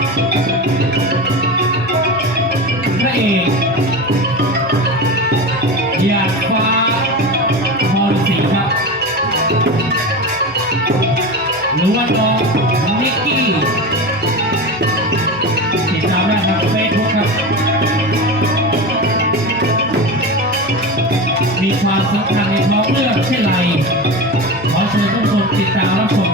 พระอยากฟ้าพรสีรับว่าน้นิกกี้ติดตามได้ทางเฟซบุ๊กครับ มีความสำคัญในท้องเรื่องเช่นไรขอเชิญทุกคนติดตามรับชม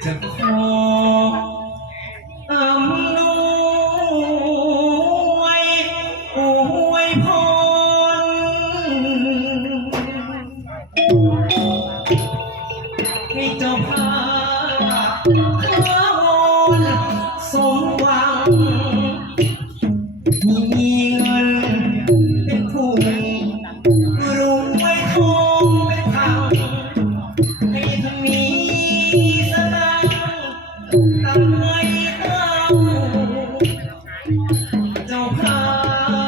じ、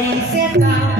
aceptar.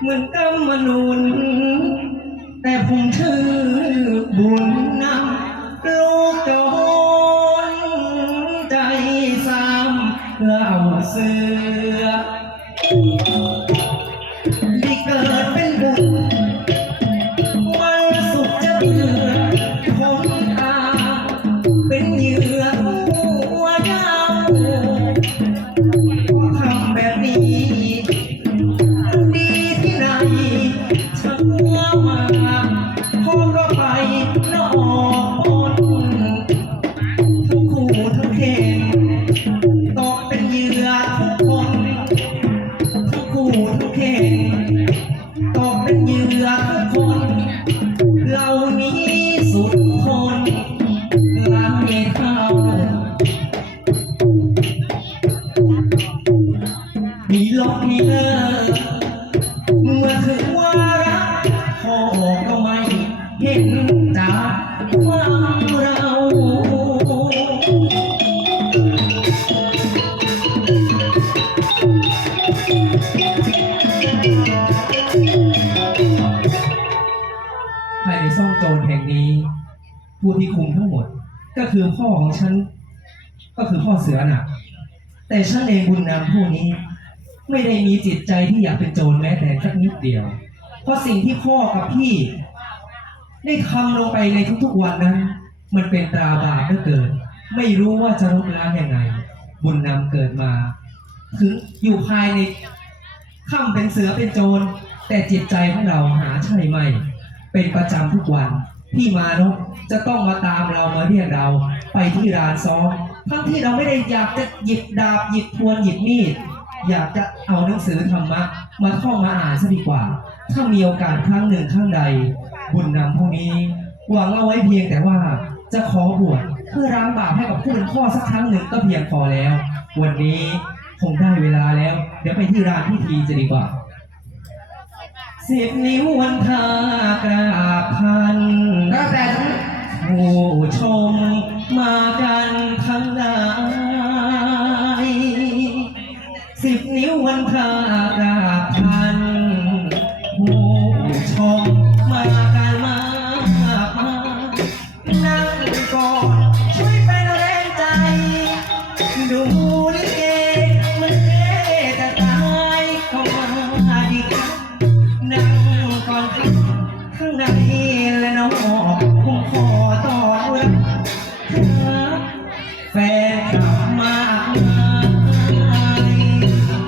เหมือนกำมะนุน แต่ผมถือบุญนำลูกโจนใจซ้ำเล่าซื้อ ในซ่องโจรแห่งนี้ ผู้ที่คุมทั้งหมด ก็คือพ่อของฉัน ก็คือพ่อเสือน่ะ แต่ฉันเองบุญนามผู้นี้ ไม่ได้มีจิตใจที่อยากเป็นโจรแม้แต่สักนิดเดียว เพราะสิ่งที่พ่อกับพี่ ได้ทำลงไปในทุกๆวันนั้น มันเป็นตราบาปเหลือเกินไม่รู้ว่าจะลบล้างยังไง บุญนำเกิดมา ถึงอยู่ภายในค่ำเป็นเสือเป็นโจร แต่จิตใจของเราหาใช่ไหม เป็นประจำทุกวันพี่มานพจะต้องมาตามเรามาเรียกเรา ไปที่ร้านซ้อมทั้งที่เราไม่ได้อยากจะหยิบดาบหยิบทวนหยิบมีดอยากจะเอาหนังสือธรรมะมาท่องมาอ่านซะดีกว่า ถ้ามีโอกาสครั้งหนึ่งครั้งใด บุญนำพวกนี้หวังเอาไว้เพียงแต่ว่าจะขอบวชเพื่อล้างบาปให้กับผู้เป็นพ่อสักครั้งหนึ่งก็เพียงพอแล้ว วันนี้คงได้เวลาแล้ว เดี๋ยวไปที่ร้านพิธีจะดีกว่าสิบนิ้ววันทากราบพันแล้วแต่ทั้งผู้ชมมากันทั้งหลา ก่อนครับข้างในและนอกผมขอต้อนรับครับแฟนกลับมากมาย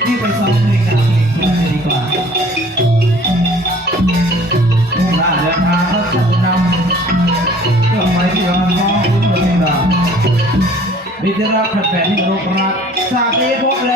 รีบไปซ้อมเพลงกับเพลงคุณเลยดีกว่ามุ่งหน้าเดินทางเข้าสู่นำเพื่อไปที่ร้องคุณโรนิดาบิดรักแฟนที่รักจากนี้พบแล้ว